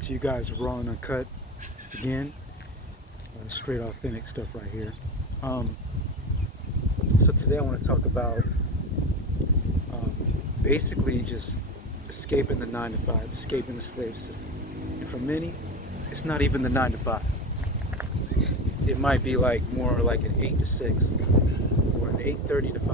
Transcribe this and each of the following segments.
to you guys raw and uncut again. Straight authentic stuff right here. Um, so today I want to talk about basically just escaping the 9 to 5, escaping the slave system. And for many, it's not even the 9 to 5. It might be like more like an 8 to 6 or an 8:30 to 5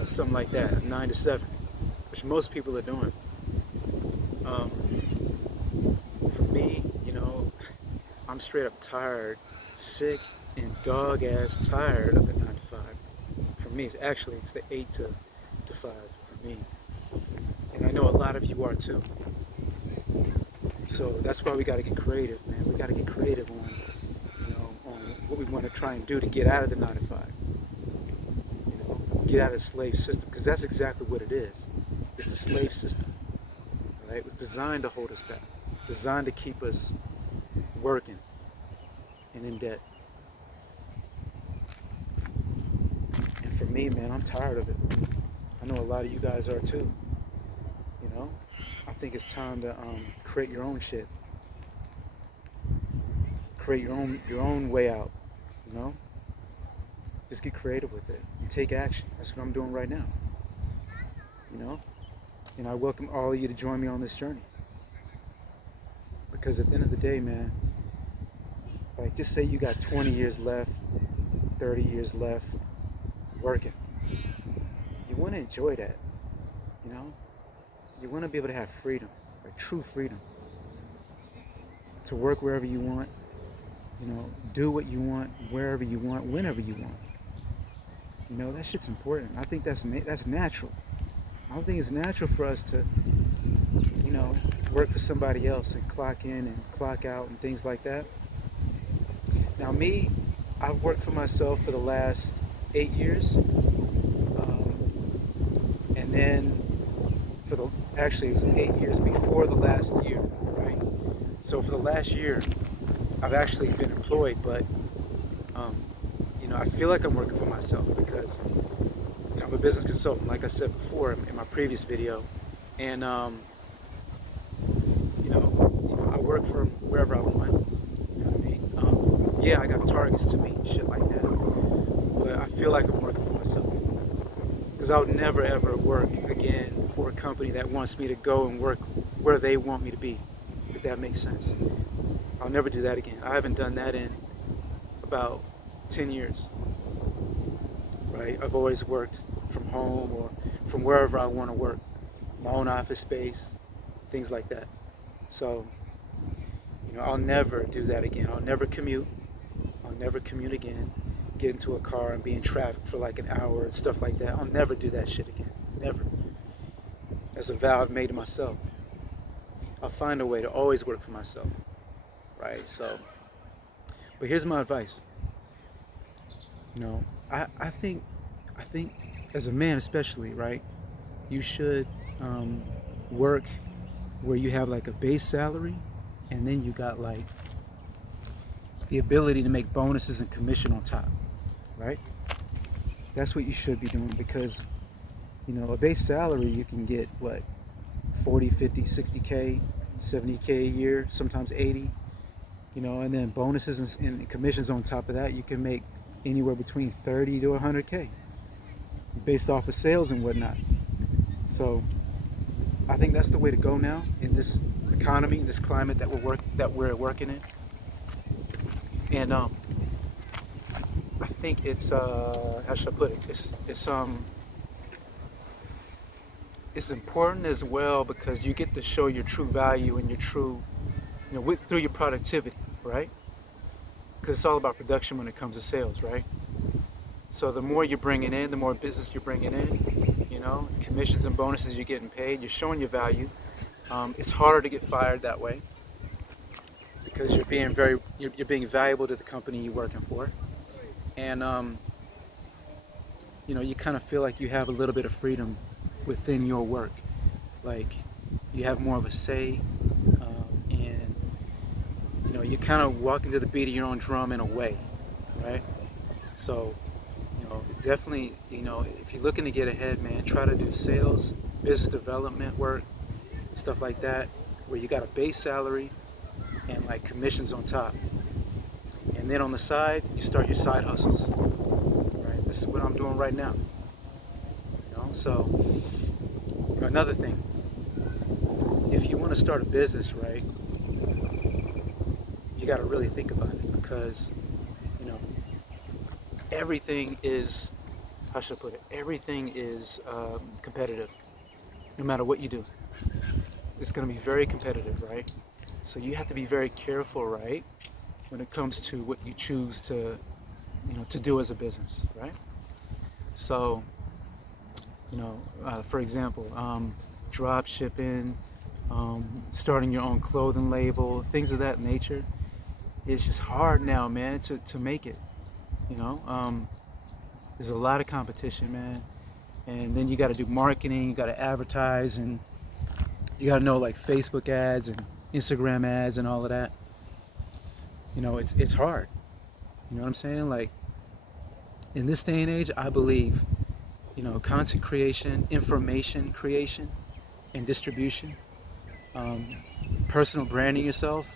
or something like that, a 9 to 7, which most people are doing. Um, for me, I'm straight up tired, sick, and dog ass tired of the 9 to 5. For me, it's the 8 to 5 for me. And I know a lot of you are too. So that's why we got to get creative, man. We got to get creative on what we want to try and do to get out of the 9 to 5. Get out of the slave system, because that's exactly what it is. It's the slave system, right? It was designed to hold us back, designed to keep us working and in debt. And for me, man, I'm tired of it. I know a lot of you guys are too. I think it's time to create your own shit, create your own way out. Just get creative with it and take action. That's what I'm doing right now. And I welcome all of you to join me on this journey. Because at the end of the day, man, like just say you got 20 years left, 30 years left working. You want to enjoy that, You want to be able to have freedom, like true freedom. To work wherever you want, do what you want, wherever you want, whenever you want. That shit's important. I think that's natural. I don't think it's natural for us to, work for somebody else and clock in and clock out and things like that. Now me, I've worked for myself for the last 8 years. And then it was 8 years before the last year, right? So for the last year, I've actually been employed, but I feel like I'm working for myself because I'm a business consultant, like I said before in my previous video, and I work from wherever I want. You know what I mean? Yeah, I got targets to meet, shit like that, but I feel like I'm working for myself because I would never ever work again for a company that wants me to go and work where they want me to be, if that makes sense. I'll never do that again. I haven't done that in about 10 years, right? I've always worked from home or from wherever I want to work, my own office space, things like that. So, I'll never do that again. I'll never commute again, get into a car and be in traffic for like an hour and stuff like that. I'll never do that shit again, never. That's a vow I've made to myself. I'll find a way to always work for myself, right? So, but here's my advice. I think as a man especially, right, you should work where you have like a base salary and then you got like the ability to make bonuses and commission on top, right? That's what you should be doing because, a base salary you can get what, 40, 50, 60K, 70K a year, sometimes 80, and then bonuses and commissions on top of that, you can make anywhere between 30 to 100K based off of sales and whatnot. So I think that's the way to go now in this economy, in this climate that we're working in. And I think it's how should I put it? It's important as well because you get to show your true value and your true, through your productivity, right? Because it's all about production when it comes to sales, right? So the more you're bringing in, the more business you're bringing in, commissions and bonuses you're getting paid, you're showing your value. It's harder to get fired that way because you're being valuable to the company you're working for, and you kind of feel like you have a little bit of freedom within your work, like you have more of a say, and you kind of walk into the beat of your own drum in a way, right? So definitely, if you're looking to get ahead, man, try to do sales, business development work, stuff like that. where you got a base salary and like commissions on top. And then on the side, you start your side hustles. Right? This is what I'm doing right now. You know? So another thing, if you want to start a business, right, you got to really think about it, because you know everything is, how should I put it? Everything is competitive. No matter what you do, it's going to be very competitive, right? So you have to be very careful, right, when it comes to what you choose to, to do as a business, right? So, for example, drop shipping, starting your own clothing label, things of that nature. It's just hard now, man, to make it. There's a lot of competition, man, and then you got to do marketing, you got to advertise, and you got to know like Facebook ads and Instagram ads and all of that. It's hard. You know what I'm saying? Like, in this day and age, I believe, content creation, information creation, and distribution, personal branding yourself,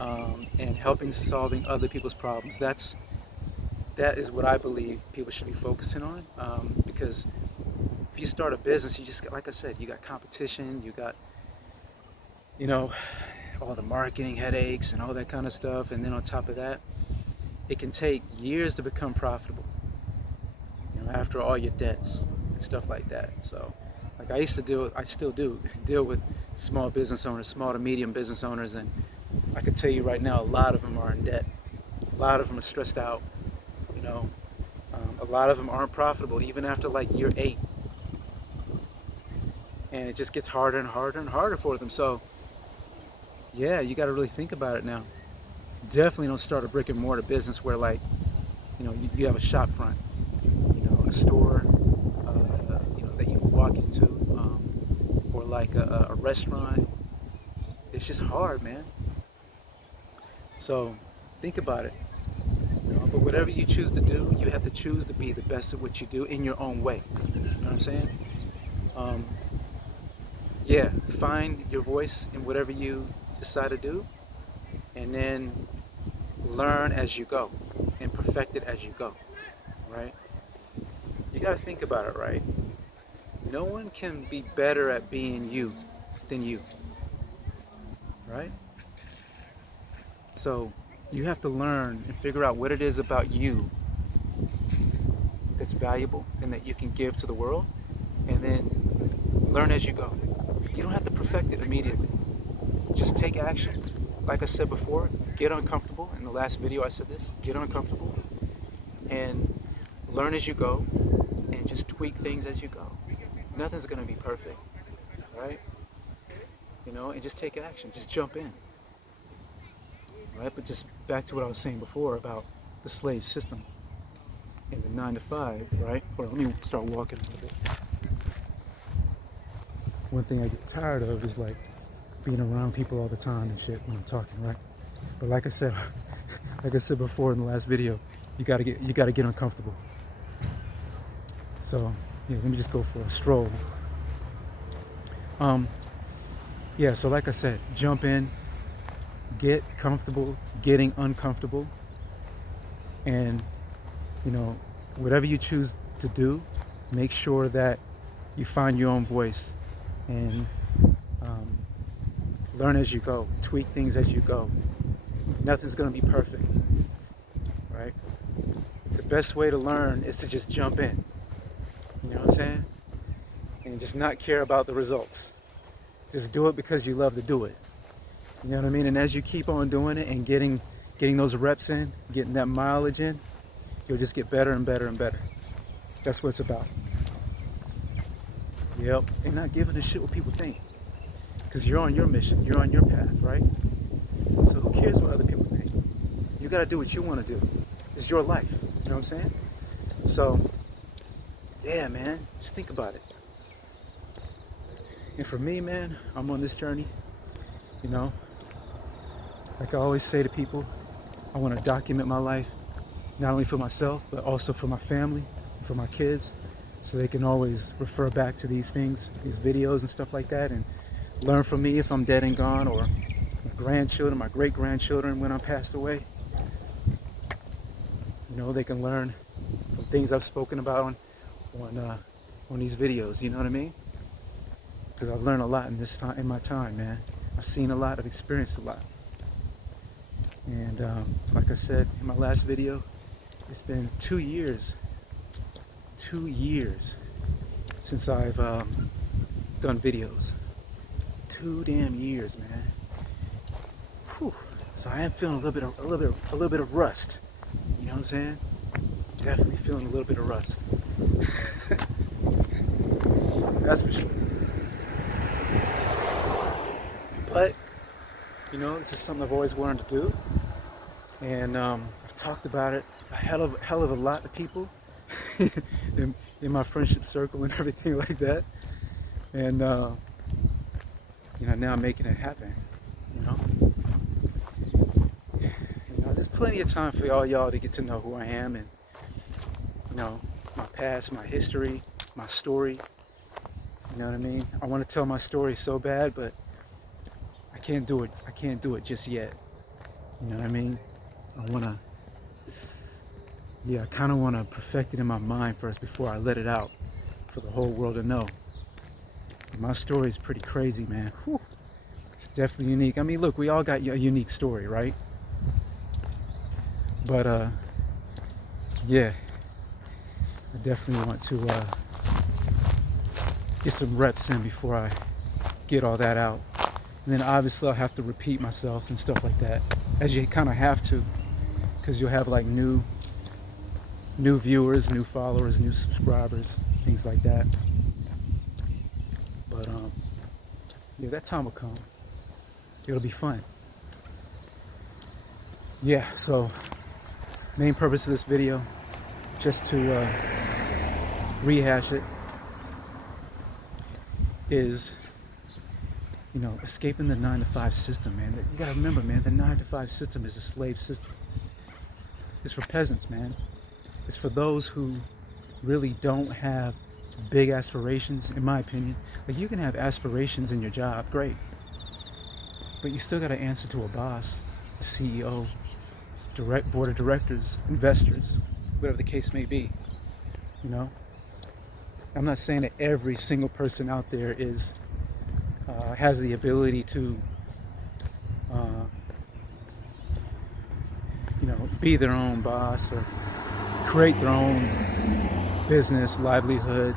and helping solving other people's problems. That is what I believe people should be focusing on, because if you start a business, you just get, like I said, you got competition, you got, all the marketing headaches and all that kind of stuff, and then on top of that, it can take years to become profitable, after all your debts and stuff like that. So, like I still do deal with small business owners, small to medium business owners, and I can tell you right now, a lot of them are in debt. A lot of them are stressed out. A lot of them aren't profitable even after like year 8, and it just gets harder and harder and harder for them. So yeah, you got to really think about it now. Definitely don't start a brick and mortar business where, like, you have a shop front, a store, that you can walk into, or like a restaurant. It's just hard, man. So think about it. But whatever you choose to do, you have to choose to be the best at what you do in your own way. You know what I'm saying? Yeah, find your voice in whatever you decide to do, and then learn as you go and perfect it as you go, right? You got to think about it, right? No one can be better at being you than you, right? So you have to learn and figure out what it is about you that's valuable and that you can give to the world, and then learn as you go. You don't have to perfect it immediately. Just take action. Like I said before, get uncomfortable. In the last video I said this, get uncomfortable and learn as you go, and just tweak things as you go. Nothing's gonna be perfect, right? And just take action, just jump in. Right? But just back to what I was saying before about the slave system and the 9 to 5, right? Hold on, let me start walking a little bit. One thing I get tired of is like being around people all the time and shit when I'm talking, right? But like I said before in the last video, you gotta get uncomfortable. So yeah, let me just go for a stroll. Yeah, so like I said, jump in, get comfortable getting uncomfortable, and whatever you choose to do, make sure that you find your own voice, and learn as you go, tweak things as you go. Nothing's going to be perfect, right? The best way to learn is to just jump in, you know what I'm saying? And just not care about the results. Just do it because you love to do it. You know what I mean? And as you keep on doing it and getting those reps in, getting that mileage in, you'll just get better and better and better. That's what it's about. Yep. And not giving a shit what people think. Because you're on your mission. You're on your path, right? So who cares what other people think? You got to do what you want to do. It's your life. You know what I'm saying? So, yeah, man. Just think about it. And for me, man, I'm on this journey. Like I always say to people, I want to document my life, not only for myself, but also for my family, for my kids, so they can always refer back to these things, these videos and stuff like that, and learn from me if I'm dead and gone, or my grandchildren, my great-grandchildren when I'm passed away. You know, they can learn from things I've spoken about on these videos, you know what I mean? Because I've learned a lot in my time, man. I've seen a lot, I've experienced a lot. And like I said in my last video, it's been 2 years since I've done videos. 2 damn years, man. Whew. So I am feeling a little bit of rust. You know what I'm saying? Definitely feeling a little bit of rust. That's for sure. But you know, this is something I've always wanted to do, and I've talked about it a hell of a lot of people in my friendship circle and everything like that. And you know, now I'm making it happen. You know, there's plenty of time for all y'all to get to know who I am, and you know, my past, my history, my story. You know what I mean? I want to tell my story so bad, but I can't do it. I can't do it just yet. You know what I mean? I kind of want to perfect it in my mind first before I let it out for the whole world to know. My story is pretty crazy, man. Whew. It's definitely unique. I mean, look, we all got a unique story, right? But yeah, I definitely want to get some reps in before I get all that out. And then obviously I'll have to repeat myself and stuff like that, as you kind of have to, because you'll have like new viewers, new followers, new subscribers, things like that. But yeah, that time will come. It'll be fun. Yeah, so main purpose of this video, just to rehash it, is, you know, escaping the 9-to-5 system, man. You gotta remember, man, the 9-to-5 system is a slave system. It's for peasants, man. It's for those who really don't have big aspirations, in my opinion. Like, you can have aspirations in your job, great. But you still gotta answer to a boss, a CEO, board of directors, investors, whatever the case may be, you know? I'm not saying that every single person out there has the ability to, you know, be their own boss or create their own business, livelihood,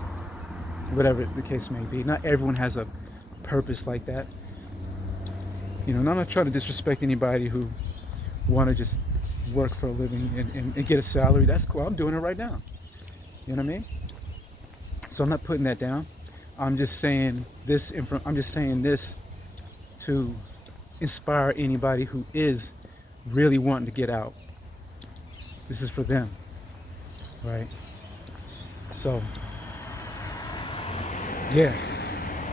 whatever the case may be. Not everyone has a purpose like that. You know, and I'm not trying to disrespect anybody who want to just work for a living and get a salary. That's cool. I'm doing it right now. You know what I mean? So I'm not putting that down. I'm just saying this. I'm just saying this to inspire anybody who is really wanting to get out. This is for them, right? So, yeah,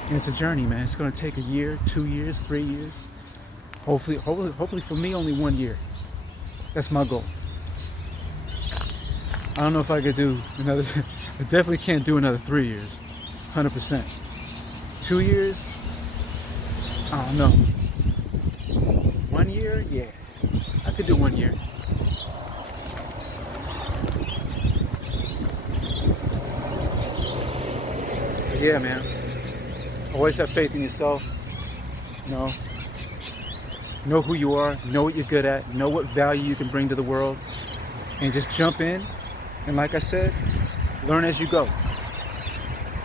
and it's a journey, man. It's gonna take a year, 2 years, 3 years. Hopefully for me, only 1 year. That's my goal. I don't know if I could do another. I definitely can't do another 3 years, 100%. 2 years, I don't know. 1 year, yeah, I could do 1 year. But yeah, man, always have faith in yourself. You know who you are, know what you're good at, know what value you can bring to the world, and just jump in. And like I said, learn as you go.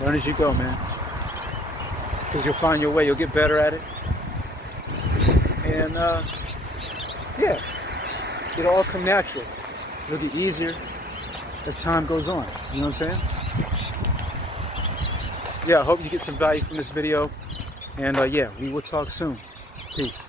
Learn as you go, man. Because you'll find your way. You'll get better at it. And, yeah, it'll all come natural. It'll get easier as time goes on. You know what I'm saying? Yeah, I hope you get some value from this video. And, yeah, we will talk soon. Peace.